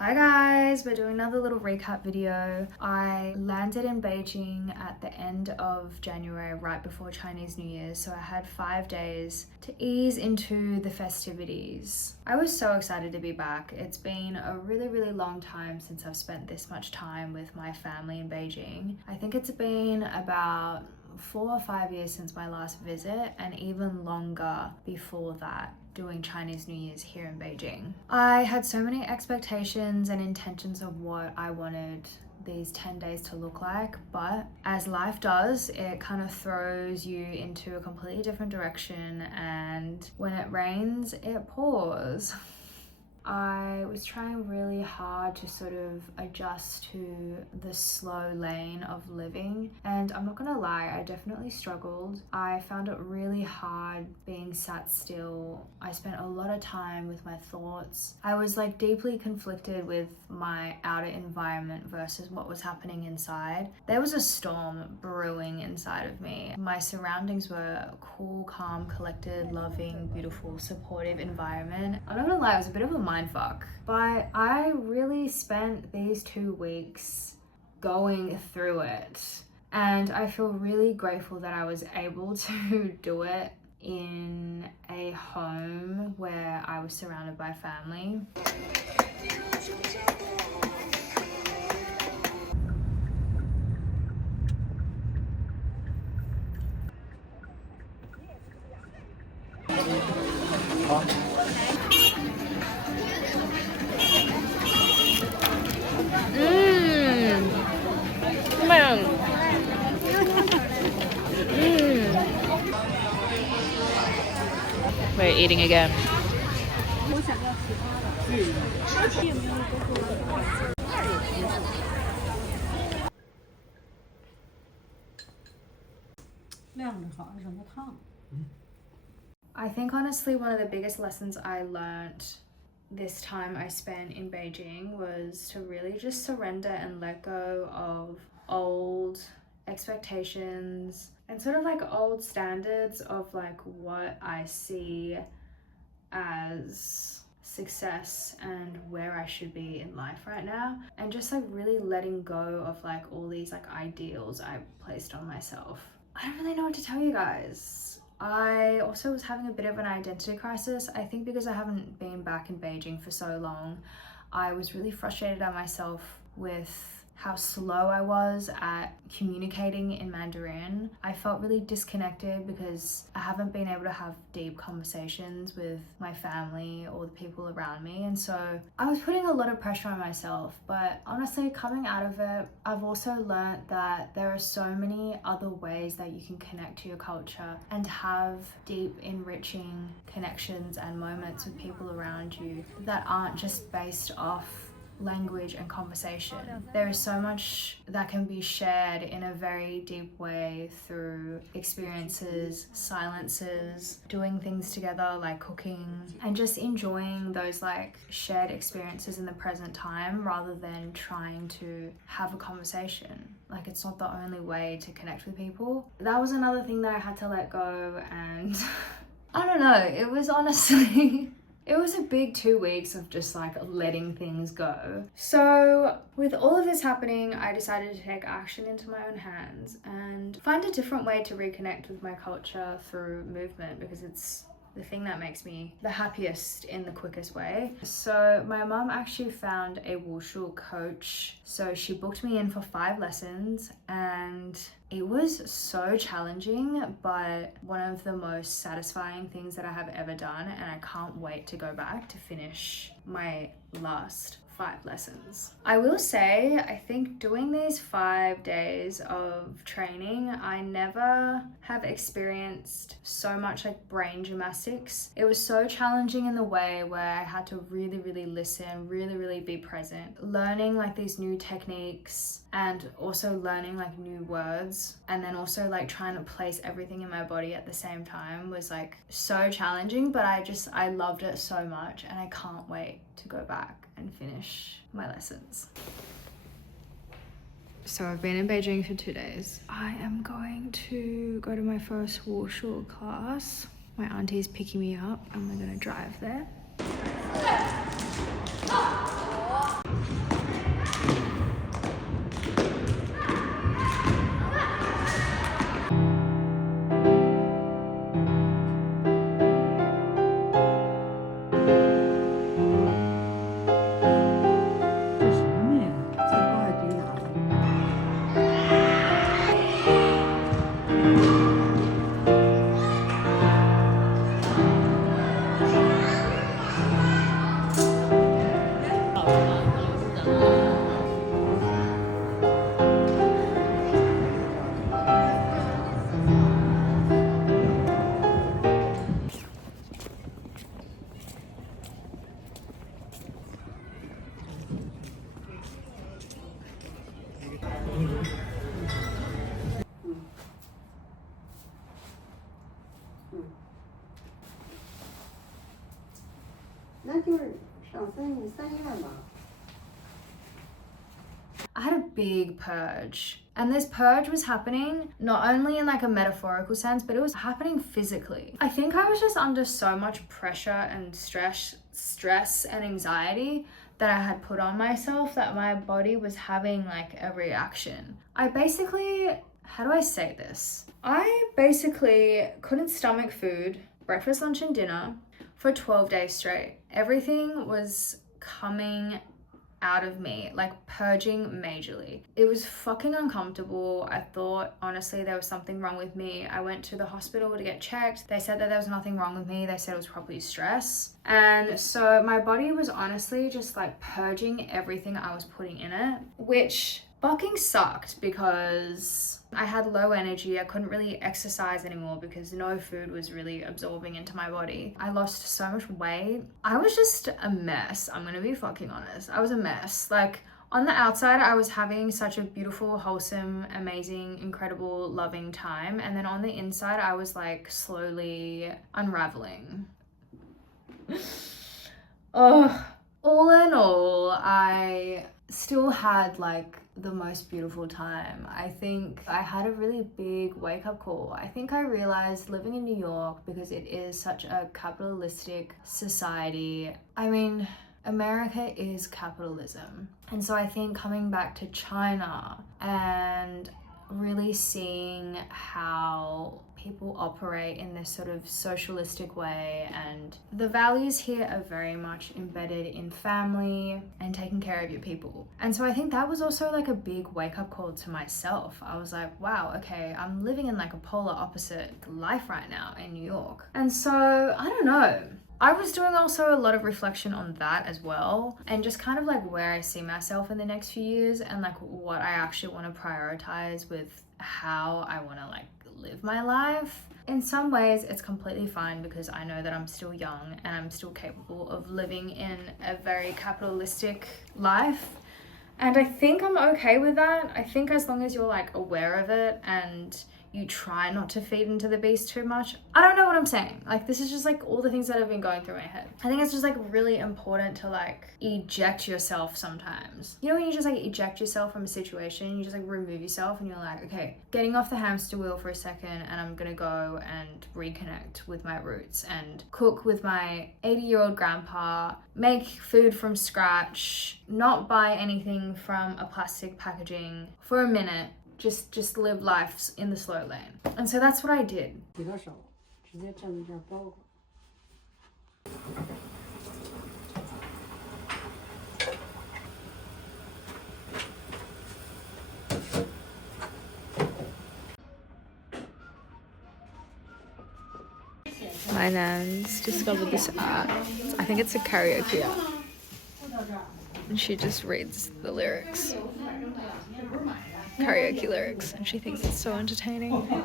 Hi guys, we're doing another little recap video. I landed in Beijing at the end of January, right before Chinese New Year, so I had 5 days to ease into the festivities. I was so excited to be back. It's been a really long time since I've spent this much time with my family in Beijing. I think it's been about 4 or 5 years since my last visit, and even longer before that, doing Chinese New Year's here in Beijing. I had so many expectations and intentions of what I wanted these 10 days to look like, but as life does, it kind of throws you into a completely different direction, and when it rains, it pours. I was trying really hard to sort of adjust to the slow lane of living, and I'm not gonna lie, I definitely struggled. I found it really hard being sat still. I spent a lot of time with my thoughts. I was like deeply conflicted with my outer environment versus what was happening inside. There was a storm brewing inside of me. My surroundings were a cool, calm, collected, loving, beautiful, supportive environment. I'm not gonna lie, it was a bit of a mindfuck, but I really spent these 2 weeks going through it, and I feel really grateful that I was able to do it in a home where I was surrounded by family. We're eating again. I think honestly one of the biggest lessons I learnt this time I spent in Beijing was to really just surrender and let go of old expectations and sort of like old standards of like what I see as success and where I should be in life right now, and just like really letting go of like all these like ideals I placed on myself. I don't really know what to tell you guys. I also was having a bit of an identity crisis. I think because I haven't been back in Beijing for so long, I was really frustrated at myself with how slow I was at communicating in Mandarin. I felt really disconnected because I haven't been able to have deep conversations with my family or the people around me, and so I was putting a lot of pressure on myself. But honestly, coming out of it, I've also learned that there are so many other ways that you can connect to your culture and have deep, enriching connections and moments with people around you that aren't just based off language and conversation. There is so much that can be shared in a very deep way through experiences, silences, doing things together like cooking, and just enjoying those like shared experiences in the present time rather than trying to have a conversation. Like, it's not the only way to connect with people. That was another thing that I had to let go, and I don't know, it was honestly it was a big 2 weeks of just like letting things go. So with all of this happening, I decided to take action into my own hands and find a different way to reconnect with my culture through movement, because it's the thing that makes me the happiest in the quickest way. So my mum actually found a wushu coach. So she booked me in for 5 lessons, and it was so challenging, but one of the most satisfying things that I have ever done, and I can't wait to go back to finish my last 5 lessons. I will say, I think doing these 5 days of training, I never have experienced so much like brain gymnastics. It was so challenging in the way where I had to really listen, really be present, learning like these new techniques and also learning like new words, and then also like trying to place everything in my body at the same time was like so challenging, but I loved it so much, and I can't wait to go back and finish my lessons. So I've been in Beijing for 2 days. I am going to go to my first wushu class. My auntie's picking me up and we're gonna drive there. I had a big purge, and this purge was happening not only in like a metaphorical sense, but it was happening physically. I think I was just under so much pressure and stress and anxiety that I had put on myself that my body was having like a reaction. I basically, how do I say this? I basically couldn't stomach food, breakfast, lunch, and dinner for 12 days straight. Everything was coming out of me, like purging majorly. It was fucking uncomfortable. I thought honestly there was something wrong with me. I went to the hospital to get checked. They said that there was nothing wrong with me. They said it was probably stress. And so my body was honestly just like purging everything I was putting in it, which fucking sucked because I had low energy. I couldn't really exercise anymore because no food was really absorbing into my body. I lost so much weight. I was just a mess. I'm gonna be fucking honest. I was a mess. Like on the outside, I was having such a beautiful, wholesome, amazing, incredible, loving time. And then on the inside, I was like slowly unraveling. Oh, all in all, I still had like the most beautiful time. I think I had a really big wake-up call. I think I realized living in New York, because it is such a capitalistic society. I mean, America is capitalism. And so I think coming back to China and really seeing how people operate in this sort of socialistic way, and the values here are very much embedded in family and taking care of your people. And so I think that was also like a big wake-up call to myself. I was like, wow, okay, I'm living in like a polar opposite life right now in New York. And so I don't know, I was doing also a lot of reflection on that as well, and just kind of like where I see myself in the next few years, and like what I actually want to prioritize with how I want to like live my life. In some ways it's completely fine because I know that I'm still young and I'm still capable of living in a very capitalistic life, and I think I'm okay with that. I think as long as you're like aware of it and you try not to feed into the beast too much. I don't know what I'm saying. Like, this is just like all the things that have been going through my head. I think it's just like really important to like eject yourself sometimes. You know when you just like eject yourself from a situation, you just like remove yourself and you're like, okay, getting off the hamster wheel for a second, and I'm gonna go and reconnect with my roots and cook with my 80-year-old grandpa, make food from scratch, not buy anything from a plastic packaging for a minute. Just live life in the slow lane. And so that's what I did. My nan's discovered this app. I think it's a karaoke app. And she just reads the lyrics. Karaoke lyrics, and she thinks it's so entertaining. They're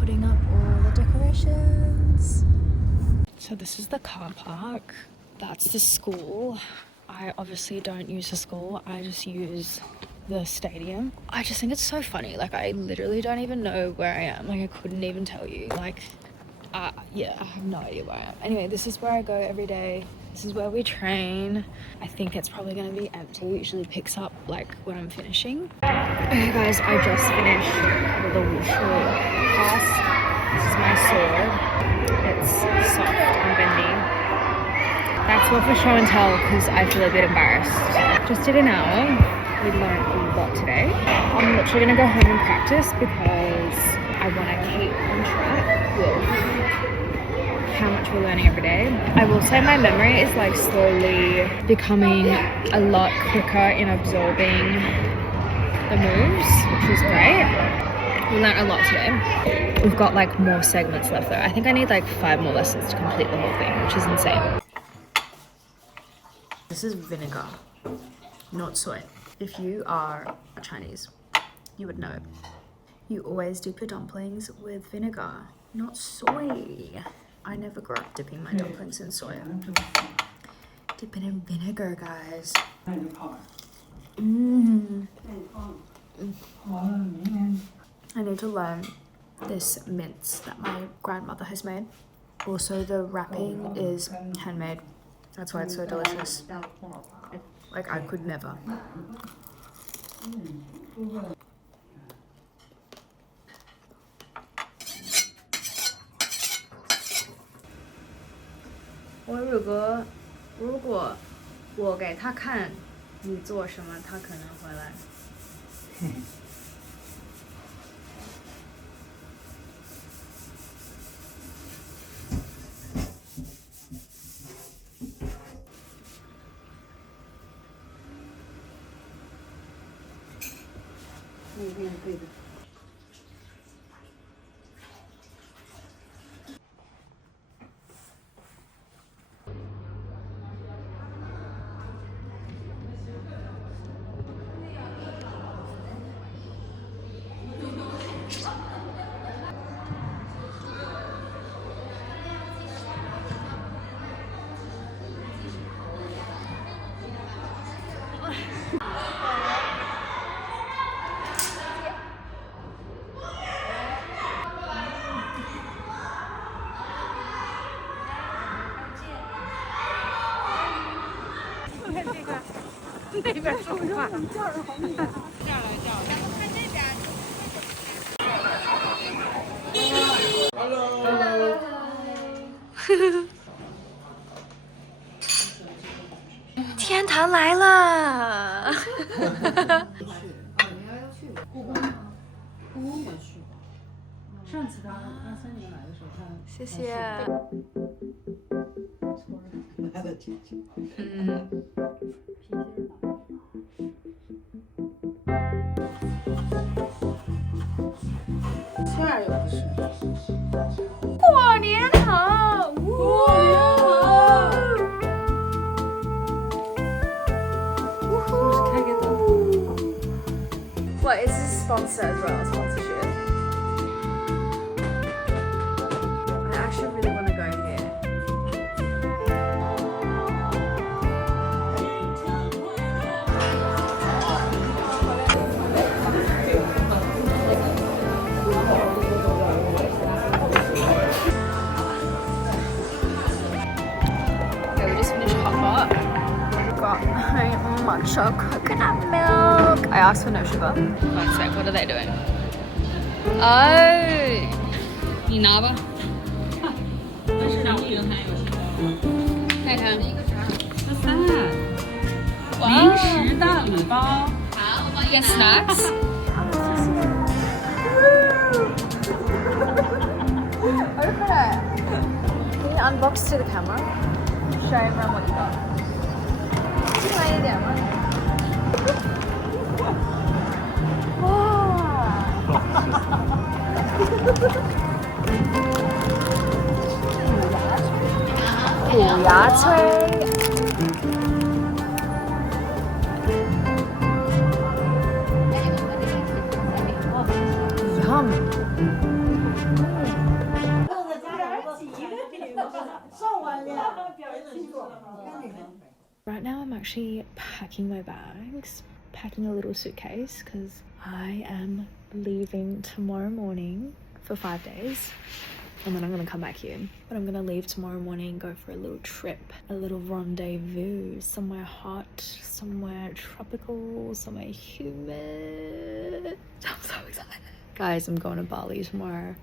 putting up all the decorations. Congratulations. So this is the car park. That's the school. I obviously don't use the school. I just use the stadium. I just think it's so funny. Like, I literally don't even know where I am. Like, I couldn't even tell you. Like, yeah, I have no idea where I am. Anyway, this is where I go every day. This is where we train. I think it's probably going to be empty. It usually picks up like when I'm finishing. Okay guys, I just finished the wushu class. This is my sword. It's soft and bendy. That's all for show and tell because I feel a bit embarrassed. Just did an hour. We learned a lot today. I'm literally going to go home and practice because I want to keep on track with how much we're learning every day. I will say my memory is like slowly becoming a lot quicker in absorbing the moves, which is great. We learned a lot today. We've got like more segments left though. I think I need like 5 more lessons to complete the whole thing, which is insane. This is vinegar, not soy. If you are Chinese, you would know. You always dip your dumplings with vinegar, not soy. I never grew up dipping my dumplings in soy. Dip it in vinegar, guys. I need to learn this mince that my grandmother has made. Also, the wrapping is handmade. That's why it's so delicious. Like, I could never.如果我给他看你做什么，他可能回来。对的。那边说话。这样好厉害。这样来这样。然后看这边。Hello。天堂来了。故宫也去过。上次他23年来的时候，他谢谢。来了姐姐。下又不是。过年好！过年好！是开个灯。What is this sponsor as well? Sponsorship? I actually really want to go here. Matcha coconut milk. I asked for no sugar. One sec, what are they doing? Oh! 你拿吧。看看。零食大礼包。好，我帮你 snacks. Open it. Can you unbox to the camera? Show everyone what you got. 慢一点吗？哇！虎牙脆。Yum。Right now I'm actually packing my bags, packing a little suitcase because I am leaving tomorrow morning for 5 days and then I'm gonna come back here. But I'm gonna leave tomorrow morning, go for a little trip, a little rendezvous, somewhere hot, somewhere tropical, somewhere humid. I'm so excited. Guys, I'm going to Bali tomorrow.